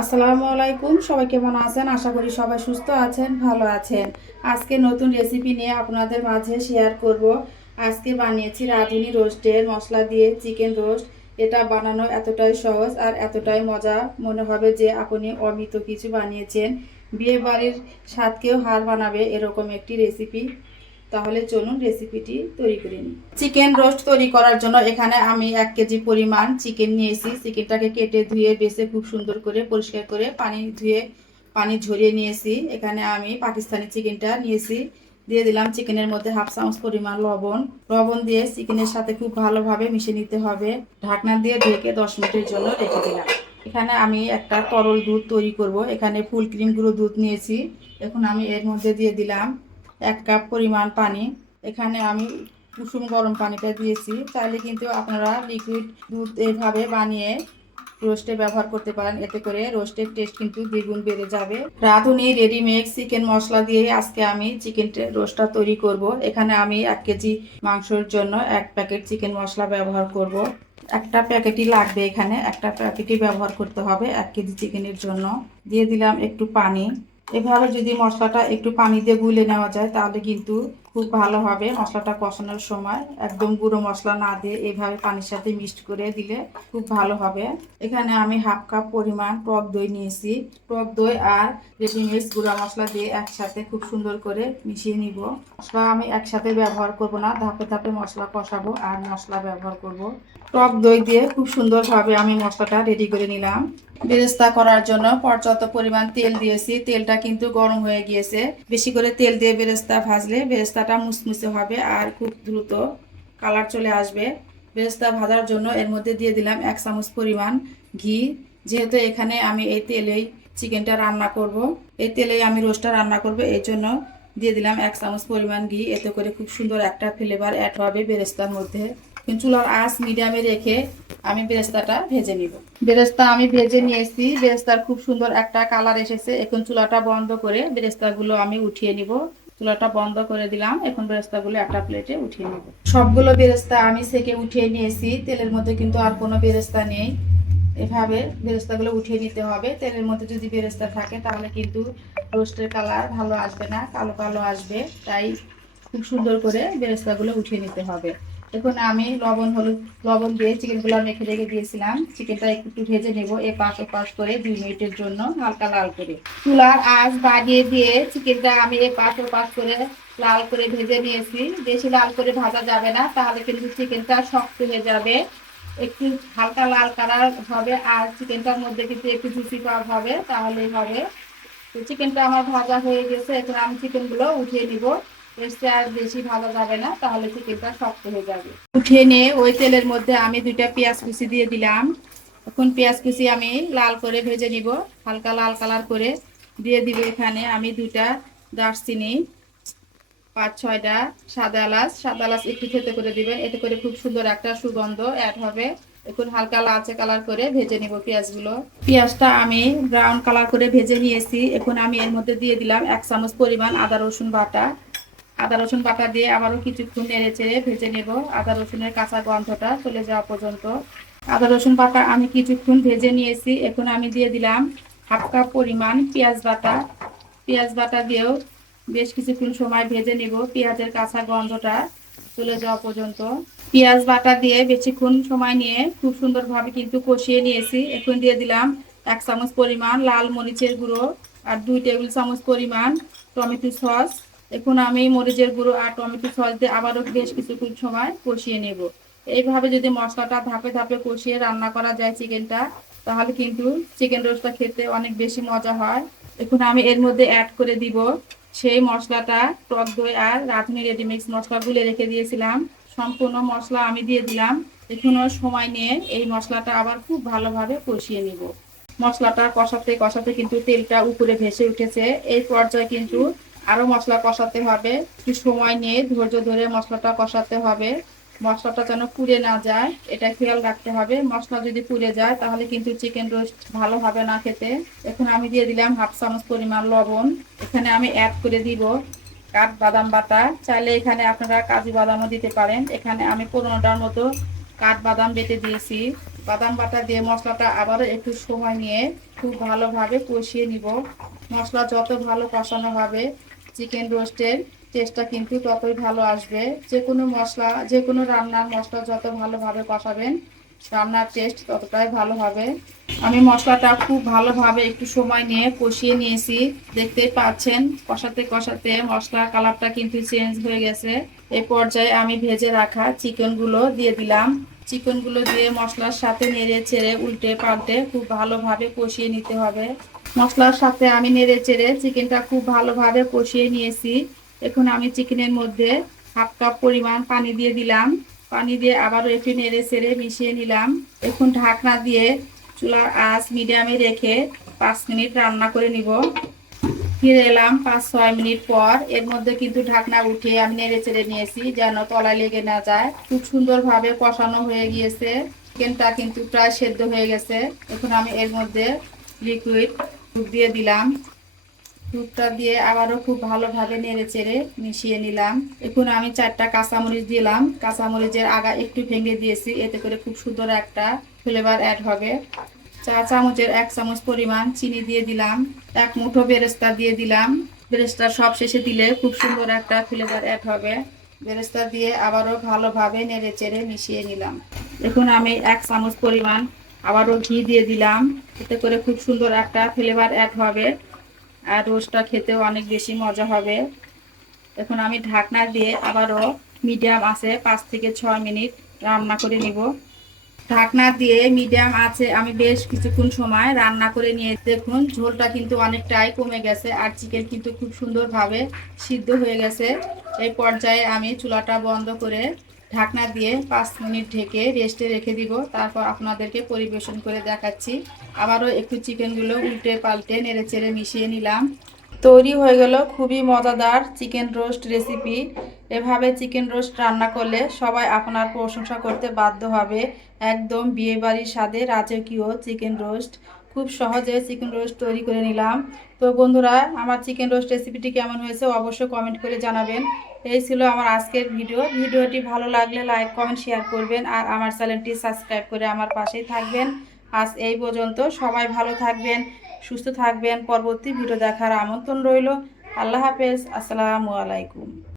আসসালামু আলাইকুম, সবাই কেমন আছেন? আশা করি সবাই সুস্থ আছেন, ভালো আছেন। আজকে নতুন রেসিপি নিয়ে আপনাদের মাঝে শেয়ার করব। আজকে বানিয়েছি রাঁধুনি রোস্টের মশলা দিয়ে চিকেন রোস্ট। এটা বানানো এতটাই সহজ আর এতটাই মজা, মনে হবে যে আপনি অমিত কিছু বানিয়েছেন। বিয়ে বাড়ির স্বাদকেও হার বানাবে এরকম একটি রেসিপি। তাহলে চলুন রেসিপিটি তৈরি করে নিই। চিকেন রোস্ট তৈরি করার জন্য এখানে আমি 1 কেজি পরিমাণ চিকেন নিয়েছি। চিকেনটাকে কেটে ধুয়ে বেছে খুব সুন্দর করে পরিষ্কার করে পানি ঝরিয়ে নিয়েছি। এখানে আমি পাকিস্তানি চিকেনটা নিয়েছি। দিয়ে দিলাম চিকেনের মধ্যে 1/2 চামচ পরিমাণ লবণ দিয়ে চিকেনের সাথে খুব ভালোভাবে মিশিয়ে নিতে হবে। ঢাকনা দিয়ে ঢেকে 10 মিনিটের জন্য রেখে দিলাম। এখানে আমি একটা তরল দুধ তৈরি করব। এখানে ফুল ক্রিম গুঁড়ো দুধ নিয়েছি। এখন আমি এর মধ্যে দিয়ে দিলাম 1 কাপ পরিমাণ পানি। এখানে আমি কুসুম গরম পানিটা দিয়েছি। চাইলে কিন্তু আপনারা লিকুইড দুধ এভাবে বানিয়ে রোস্টে ব্যবহার করতে পারেন, এতে করে রোস্টের টেস্ট কিন্তু দ্বিগুণ বেড়ে যাবে। রাঁধুনি রেডিমেড চিকেন মশলা দিয়ে আজকে আমি চিকেন রোস্টটা তৈরি করব। এখানে আমি 1 কেজি মাংসের জন্য 1 প্যাকেট চিকেন মশলা ব্যবহার করব। একটা প্যাকেটই লাগবে, এখানে একটা প্যাকেটই ব্যবহার করতে হবে 1 কেজি চিকেনের জন্য। দিয়ে দিলাম একটু পানি। এভাবে যদি মশলাটা একটু পানি দিয়ে গুলে নেওয়া যায় তাহলে কিন্তু খুব ভালো হবে। মশলাটা কষানোর সময় একদম গুঁড়ো মশলা না দিয়ে এভাবে পানির সাথে মিক্সড করে দিলে খুব ভালো হবে। এখানে আমি 1/2 কাপ পরিমাণ টক দই নিয়েছি। টক দই আর রেডিমেড গুঁড়া মশলা দিয়ে একসাথে খুব সুন্দর করে মিশিয়ে নিব। মশলা আমি একসাথে ব্যবহার করব না, ধাপে ধাপে মশলা কষাবো আর মশলা ব্যবহার করব। টক দই দিয়ে খুব সুন্দরভাবে আমি মশলাটা রেডি করে নিলাম। বেরেস্তা করার জন্য পর্যাপ্ত পরিমাণ তেল দিয়েছি। তেলটা কিন্তু গরম হয়ে গিয়েছে। বেশি করে তেল দিয়ে বেরেস্তা ভাজলে বেরেস্তাটা মুসমুসে হবে আর খুব দ্রুত কালার চলে আসবে। বেরেস্তা ভাজার জন্য এর মধ্যে দিয়ে দিলাম 1 চামচ পরিমাণ ঘি। যেহেতু এখানে আমি এই তেলেই চিকেনটা রান্না করব, এই তেলেই আমি রোস্টটা রান্না করব, এই জন্য দিয়ে দিলাম 1 চামচ পরিমাণ ঘি। এতে করে খুব সুন্দর একটা ফ্লেভার অ্যাড হবে বেরেস্তার মধ্যে। চুলার আঁচ মিডিয়ামে রেখে আমি বেরেস্তাটা ভেজে নিব। বেরেস্তা আমি ভেজে নিয়েছি। বেরেস্তার খুব সুন্দর একটা কালার এসেছে। এখন চুলাটা বন্ধ করে বেরেস্তাগুলো আমি উঠিয়ে নিব। চুলাটা বন্ধ করে দিলাম। এখন বেরেস্তাগুলো একটা প্লেটে উঠিয়ে নেব। সবগুলো বেরেস্তা আমি সেকে উঠিয়ে নিয়েছি। তেলের মধ্যে কিন্তু আর কোনো বেরেস্তা নেই। এভাবে বেরেস্তাগুলো উঠিয়ে নিতে হবে। তেলের মধ্যে যদি বেরেস্তা থাকে তাহলে কিন্তু রোস্টের কালার ভালো আসবে না, কালো কালো আসবে। তাই খুব সুন্দর করে বেরেস্তাগুলো উঠিয়ে নিতে হবে। এখন আমি লবণ দিয়ে চিকেনগুলো মেখে রেখে দিয়েছিলাম। চিকেনটা একটু ভেজে নেব এপাশ ওপাশ করে 2 মিনিটের জন্য হালকা লাল করে। চুলার আঁচ বাড়িয়ে দিয়ে চিকেনটা আমি এপাশ ওপাশ করে লাল করে ভেজে নিয়েছি। বেশি লাল করে ভাজা যাবে না, তাহলে কিন্তু চিকেনটা শক্ত হয়ে যাবে। একটু হালকা লাল কালার হবে আর চিকেনটার মধ্যে কিন্তু একটু জুসি ভাব হবে, তাহলেই হবে। তো চিকেনটা আমার ভাজা হয়ে গেছে। এখন আমি চিকেনগুলো উঠিয়ে নিব। আর বেশি ভাজা যাবে না, তাহলে চিকেনটা শক্ত হয়ে যাবে। উঠিয়ে নিয়ে ওই তেলের মধ্যে আমি 2টা পেঁয়াজ কুচি দিয়ে দিলাম। এখন পেঁয়াজ কুচি আমি লাল করে ভেজে নিব, হালকা লাল কালার করে। দিয়ে দিব এখানে আমি 2টা দারচিনি, 5-6টা সাদা এলাচ একটু থেতে করে দিবেন, এতে করে খুব সুন্দর একটা সুগন্ধ অ্যাড হবে। এখন হালকা লালচে কালার করে ভেজে নিব পেঁয়াজগুলো। পেঁয়াজটা আমি ব্রাউন কালার করে ভেজে নিয়েছি। এখন আমি এর মধ্যে দিয়ে দিলাম 1 চামচ পরিমাণ আদা রসুন বাটা। আদা রসুন বাটা দিয়ে আবারও কিছুক্ষণ নেড়ে চেড়ে ভেজে নেব, আদা রসুনের কাঁচা গন্ধটা চলে যাওয়া পর্যন্ত। আদা রসুন বাটা আমি কিছুক্ষণ ভেজে নিয়েছি। এখন আমি দিয়ে দিলাম 1/2 কাপ পরিমাণ পেঁয়াজ বাটা। পেঁয়াজ বাটা দিয়েও বেশ কিছুক্ষণ সময় ভেজে নিব, পেঁয়াজের কাঁচা গন্ধটা চলে যাওয়া পর্যন্ত। পেঁয়াজ বাটা দিয়ে বেশিক্ষণ সময় নিয়ে খুব সুন্দরভাবে কিন্তু কষিয়ে নিয়েছি। এখন দিয়ে দিলাম 1 চামচ পরিমাণ লাল মরিচের গুঁড়ো আর 2 টেবিল চামচ পরিমাণ টমেটো সস। এখন আমি মরিচের গুঁড়ো আর টমেটো সস দিয়ে আবারও বেশ কিছুক্ষণ সময় কষিয়ে নেব। এইভাবে যদি মশলাটা ধাপে ধাপে কষিয়ে রান্না করা যায় চিকেনটা, তাহলে কিন্তু চিকেন রোস্টটা খেতে অনেক বেশি মজা হয়। এখন আমি এর মধ্যে অ্যাড করে দিব সেই মশলাটা, টক দই আর রাঁধুনি রেডিমিক্স মশলা গুলে রেখে দিয়েছিলাম। সম্পূর্ণ মশলা আমি দিয়ে দিলাম। এখনো সময় নিয়ে এই মশলাটা আবার খুব ভালোভাবে কষিয়ে নিব। মশলাটা কষাতে কষাতে কিন্তু তেলটা উপরে ভেসে উঠেছে। এই পর্যায়ে কিন্তু আরো মশলা কষাতে হবে। একটু সময় নিয়ে ধৈর্য ধরে মশলাটা কষাতে হবে। মশলাটা যেন পুড়ে না যায়, এটা খেয়াল রাখতে হবে। মশলা যদি পুড়ে যায় তাহলে কিন্তু চিকেন রোস্ট ভালো হবে না খেতে। এখন আমি দিয়ে দিলাম 1/2 চামচ পরিমাণ লবণ। এখানে আমি অ্যাড করে দিব কাঠবাদাম বাটা। চাইলে এখানে আপনারা কাজু বাদামও দিতে পারেন। এখানে আমি 15টার মতো কাঠবাদাম বেটে দিয়েছি। বাদাম বাটা দিয়ে মশলাটা আবারও একটু সময় নিয়ে খুব ভালোভাবে কষিয়ে নিব। মশলা যত ভালো কষানো হবে চিকেন রোস্টের টেস্টটা কিন্তু ততই ভালো আসবে। যে কোনো মশলা, যে কোনো রান্নার মশলা যত ভালোভাবে কষাবেন রান্নার টেস্ট ততটাই ভালো হবে। আমি মশলাটা খুব ভালোভাবে একটু সময় নিয়ে কষিয়ে নিয়েছি। দেখতেই পাচ্ছেন কষাতে কষাতে মশলার কালারটা কিন্তু চেঞ্জ হয়ে গেছে। এই পর্যায়ে আমি ভেজে রাখা চিকেনগুলো দিয়ে দিলাম। চিকেনগুলো দিয়ে মশলার সাথে নেড়ে চেড়ে উল্টে পাল্টে খুব ভালোভাবে কষিয়ে নিতে হবে। মশলার সাথে আমি নেড়ে চেড়ে চিকেনটা খুব ভালোভাবে কষিয়ে নিয়েছি। এখন আমি চিকেনের মধ্যে হাফ কাপ পরিমাণ পানি দিয়ে দিলাম। পানি দিয়ে আবারও একটু নেড়ে চেড়ে মিশিয়ে নিলাম। এখন ঢাকনা দিয়ে চুলার আঁচ মিডিয়ামে রেখে 5 মিনিট রান্না করে নিব। ফিরে এলাম 5-6 মিনিট পর। এর মধ্যে কিন্তু ঢাকনা উঠিয়ে আমি নেড়ে চেড়ে নিয়েছি যেন তলায় লেগে না যায়। খুব সুন্দরভাবে কষানো হয়ে গিয়েছে। চিকেনটা কিন্তু প্রায় সেদ্ধ হয়ে গেছে। এখন আমি এর মধ্যে লিকুইড দুধ দিয়ে দিলাম। দুধটা দিয়ে আবারও খুব ভালোভাবে নেড়ে চেড়ে মিশিয়ে নিলাম। এখন আমি 4টা কাঁচামরিচ দিলাম। কাঁচামরিচের আগা একটু ভেঙে দিয়েছি, এতে করে খুব সুন্দর একটা ফ্লেভার অ্যাড হবে। চা চামচের 1 চামচ পরিমাণ চিনি দিয়ে দিলাম। 1 মুঠো বেরেস্তা দিয়ে দিলাম। বেরেস্তা সব শেষে দিলে খুব সুন্দর একটা ফ্লেভার অ্যাড হবে। বেরেস্তা দিয়ে আবারও ভালোভাবে নেড়ে চেড়ে মিশিয়ে নিলাম। এখন আমি 1 চামচ পরিমাণ আবারও ঘি দিয়ে দিলাম, এতে করে খুব সুন্দর একটা ফ্লেভার অ্যাড হবে আর রোস্টটা খেতেও অনেক বেশি মজা হবে। এখন আমি ঢাকনা দিয়ে আবারও মিডিয়াম আছে 5 থেকে 6 মিনিট রান্না করে নিব। ঢাকনা দিয়ে মিডিয়াম আছে আমি বেশ কিছুক্ষণ সময় রান্না করে নিয়ে দেখুন ঝোলটা কিন্তু অনেকটাই কমে গেছে আর চিকেন কিন্তু খুব সুন্দরভাবে সিদ্ধ হয়ে গেছে। এই পর্যায়ে আমি চুলাটা বন্ধ করে ঢাকনা দিয়ে 5 মিনিট ঢেকে রেস্টে রেখে দিব। তারপর আপনাদেরকে পরিবেশন করে দেখাচ্ছি। আবারও একটু চিকেনগুলো উল্টে পাল্টে নেড়ে চেড়ে মিশিয়ে নিলাম। তৈরি হয়ে গেল খুবই মজাদার চিকেন রোস্ট রেসিপি। এভাবে চিকেন রোস্ট রান্না করলে সবাই আপনার প্রশংসা করতে বাধ্য হবে। একদম বিয়েবাড়ির স্বাদে রাজকীয় চিকেন রোস্ট। খুব সহজে চিকেন রোস্ট তৈরি করে নিলাম। তো বন্ধুরা, আমার চিকেন রোস্ট রেসিপিটি কেমন হয়েছে অবশ্যই কমেন্ট করে জানাবেন। এই ছিল আমার আজকের ভিডিওটি ভালো লাগলে লাইক কমেন্ট শেয়ার করবেন আর আমার চ্যানেলটি সাবস্ক্রাইব করে আমার পাশেই থাকবেন। আজ এই পর্যন্ত। সবাই ভালো থাকবেন, সুস্থ থাকবেন। পরবর্তী ভিডিও দেখার আমন্ত্রণ রইল। আল্লাহ হাফেজ। আসসালামু আলাইকুম।